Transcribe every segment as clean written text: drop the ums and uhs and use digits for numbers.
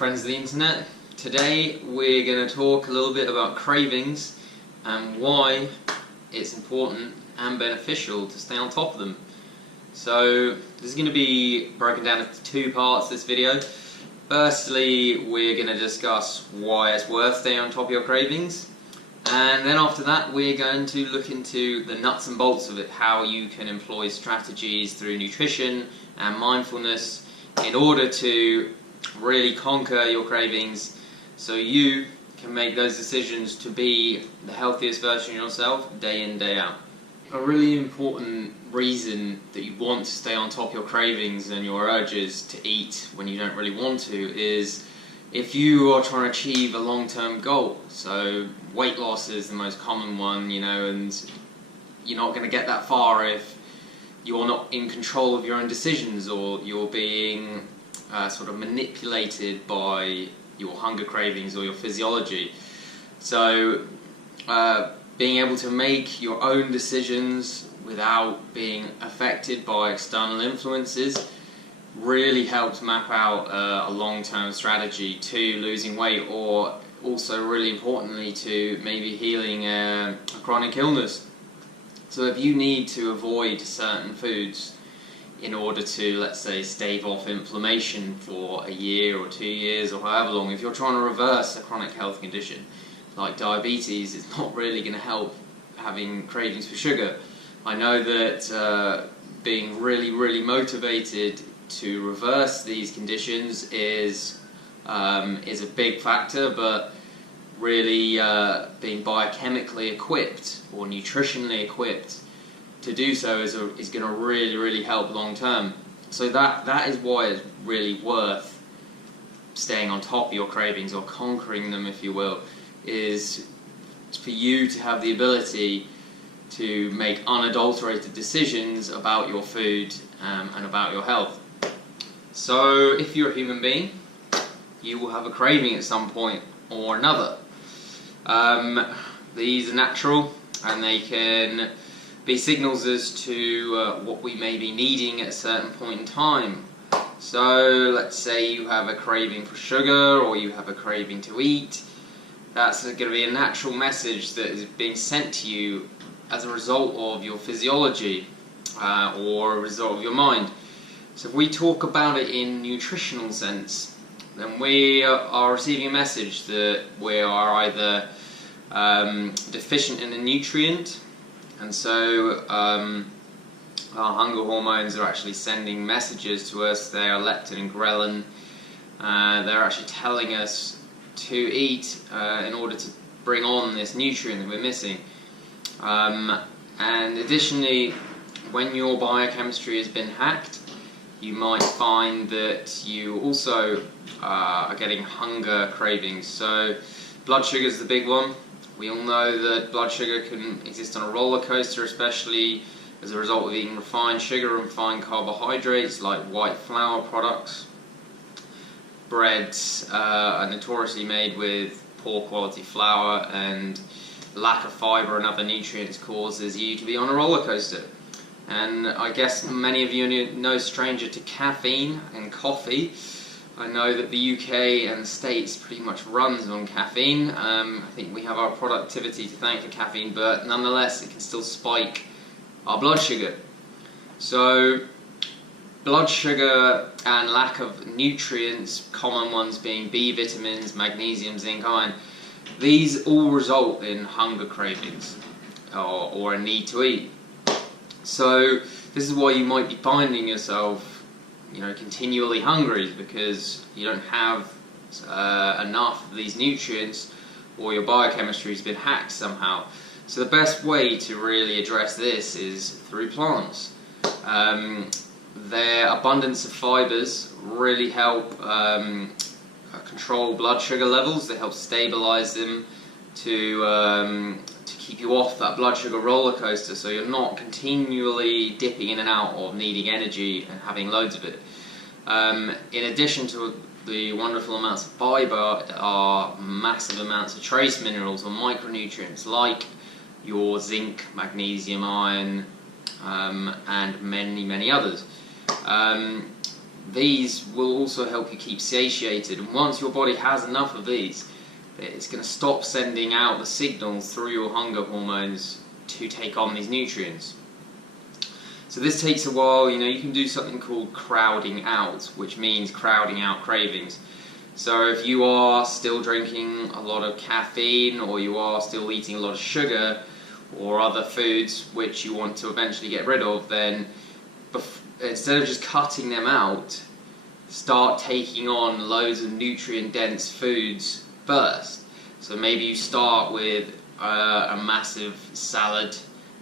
friends of the internet. Today we're going to talk a little bit about cravings and why it's important and beneficial to stay on top of them. So this is going to be broken down into two parts, this video. Firstly, we're going to discuss why it's worth staying on top of your cravings, and then after that we're going to look into the nuts and bolts of it, how you can employ strategies through nutrition and mindfulness in order to really conquer your cravings so you can make those decisions to be the healthiest version of yourself day in, day out. A really important reason that you want to stay on top of your cravings and your urges to eat when you don't really want to is if you are trying to achieve a long-term goal. So weight loss is the most common one, and you're not going to get that far if you're not in control of your own decisions, or you're being sort of manipulated by your hunger cravings or your physiology. So being able to make your own decisions without being affected by external influences really helps map out a long-term strategy to losing weight, or also really importantly to maybe healing a chronic illness. So if you need to avoid certain foods in order to, let's say, stave off inflammation for a year or 2 years or however long, if you're trying to reverse a chronic health condition like diabetes, it's not really going to help having cravings for sugar. I know that being really motivated to reverse these conditions is a big factor, but really being biochemically equipped or nutritionally equipped to do so is going to really help long term. So that is why it's really worth staying on top of your cravings, or conquering them, if you will, is for you to have the ability to make unadulterated decisions about your food and about your health. So if you're a human being, you will have a craving at some point or another. These are natural, and they can be signals as to what we may be needing at a certain point in time. So let's say you have a craving for sugar, or you have a craving to eat. That's going to be a natural message that is being sent to you as a result of your physiology or a result of your mind. So if we talk about it in nutritional sense, then we are receiving a message that we are either deficient in a nutrient, and so our hunger hormones are actually sending messages to us. They are leptin and ghrelin. They're actually telling us to eat in order to bring on this nutrient that we're missing. And additionally, when your biochemistry has been hacked, you might find that you also are getting hunger cravings. So blood sugar is the big one. We all know that blood sugar can exist on a roller coaster, especially as a result of eating refined sugar and refined carbohydrates like white flour products. Breads are notoriously made with poor quality flour, and lack of fibre and other nutrients causes you to be on a roller coaster. And I guess many of you are no stranger to caffeine and coffee. I know that the UK and the States pretty much runs on caffeine. I think we have our productivity to thank for caffeine, but nonetheless it can still spike our blood sugar. So blood sugar and lack of nutrients, common ones being B vitamins, magnesium, zinc, iron, these all result in hunger cravings or a need to eat. So this is why you might be finding yourself continually hungry, because you don't have enough of these nutrients, or your biochemistry has been hacked somehow. So the best way to really address this is through plants. Their abundance of fibers really help control blood sugar levels. They help stabilize them to keep you off that blood sugar roller coaster, so you're not continually dipping in and out of needing energy and having loads of it. In addition to the wonderful amounts of fiber, there are massive amounts of trace minerals or micronutrients like your zinc, magnesium, iron, and many others. these will also help you keep satiated, and once your body has enough of these, it's going to stop sending out the signals through your hunger hormones to take on these nutrients. So this takes a while. You can do something called crowding out, which means crowding out cravings. So if you are still drinking a lot of caffeine, or you are still eating a lot of sugar or other foods which you want to eventually get rid of, then instead of just cutting them out, start taking on loads of nutrient-dense foods first. So maybe you start with a massive salad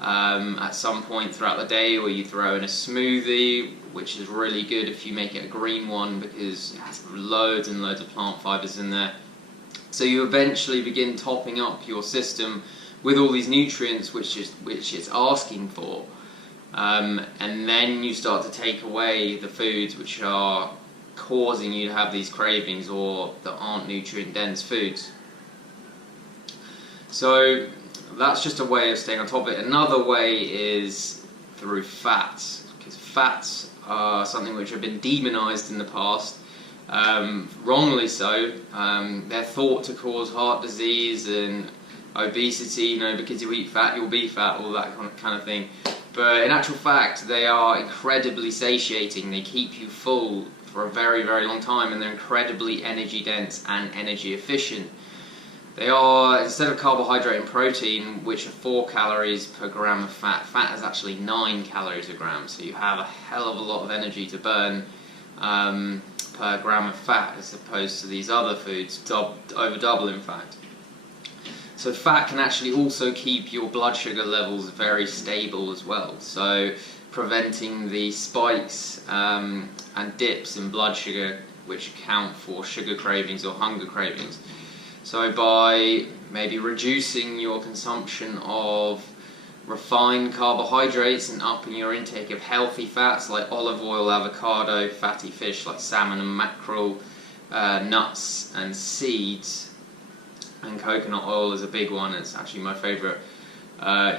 at some point throughout the day, or you throw in a smoothie, which is really good if you make it a green one because it has loads and loads of plant fibers in there. So you eventually begin topping up your system with all these nutrients which it's asking for, and then you start to take away the foods which are causing you to have these cravings or that aren't nutrient dense foods. So that's just a way of staying on top of it. Another way is through fats, because fats are something which have been demonized in the past, wrongly so. They're thought to cause heart disease and obesity, because you eat fat you'll be fat, all that kind of thing. But in actual fact, they are incredibly satiating. They keep you full for a very, very long time, and they're incredibly energy dense and energy efficient. They are, instead of carbohydrate and protein, which are 4 calories per gram of fat, fat is actually 9 calories a gram, so you have a hell of a lot of energy to burn per gram of fat, as opposed to these other foods, over double in fact. So fat can actually also keep your blood sugar levels very stable as well, so preventing the spikes and dips in blood sugar which account for sugar cravings or hunger cravings. So by maybe reducing your consumption of refined carbohydrates and upping your intake of healthy fats like olive oil, avocado, fatty fish like salmon and mackerel, nuts and seeds, and coconut oil is a big one, it's actually my favourite,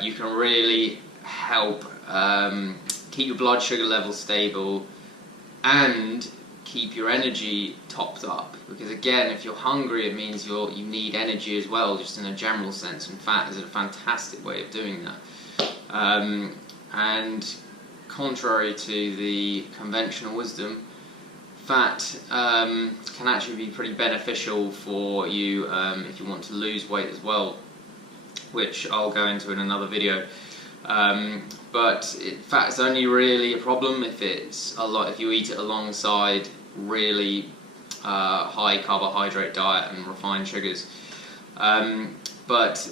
you can really help keep your blood sugar level stable and keep your energy topped up, because again, if you're hungry it means you need energy as well, just in a general sense, and fat is a fantastic way of doing that. And contrary to the conventional wisdom, fat can actually be pretty beneficial for you if you want to lose weight as well, which I'll go into in another video. But fat is only really a problem if you eat it alongside really high carbohydrate diet and refined sugars. But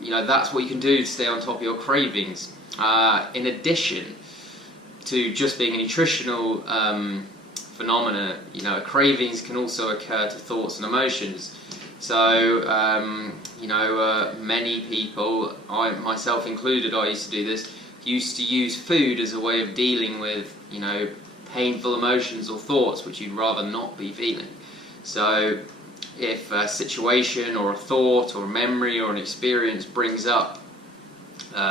that's what you can do to stay on top of your cravings. In addition to just being a nutritional phenomena, cravings can also occur to thoughts and emotions. So many people, myself included, I used to do this, used to use food as a way of dealing with painful emotions or thoughts which you'd rather not be feeling. So if a situation or a thought or a memory or an experience brings up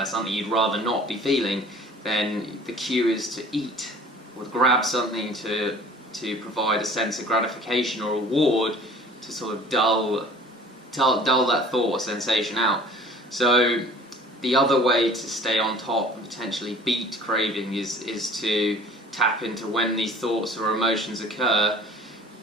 something you'd rather not be feeling, then the cue is to eat or grab something to provide a sense of gratification or reward, to sort of dull that thought or sensation out. So the other way to stay on top and potentially beat craving is to tap into when these thoughts or emotions occur,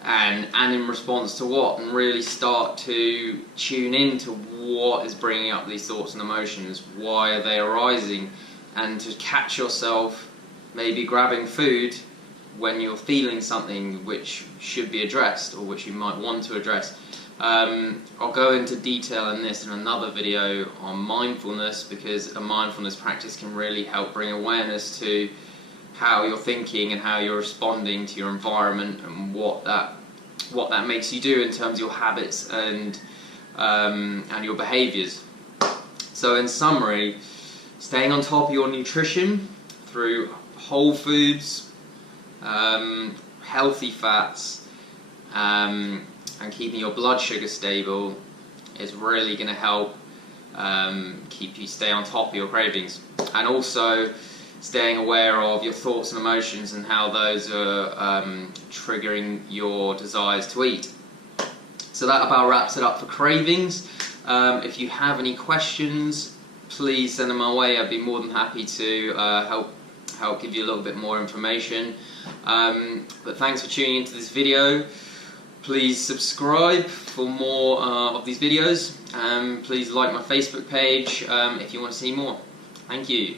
and in response to what, and really start to tune into what is bringing up these thoughts and emotions, why are they arising, and to catch yourself maybe grabbing food when you're feeling something which should be addressed or which you might want to address. I'll go into detail in this in another video on mindfulness, because a mindfulness practice can really help bring awareness to how you're thinking and how you're responding to your environment, and what that makes you do in terms of your habits and your behaviours. So in summary, staying on top of your nutrition through whole foods, healthy fats, and keeping your blood sugar stable is really going to help keep you stay on top of your cravings. And also staying aware of your thoughts and emotions and how those are triggering your desires to eat. So that about wraps it up for Cravings. If you have any questions, please send them my way. I'd be more than happy to help give you a little bit more information. But thanks for tuning into this video. Please subscribe for more of these videos. Please like my Facebook page if you want to see more. Thank you.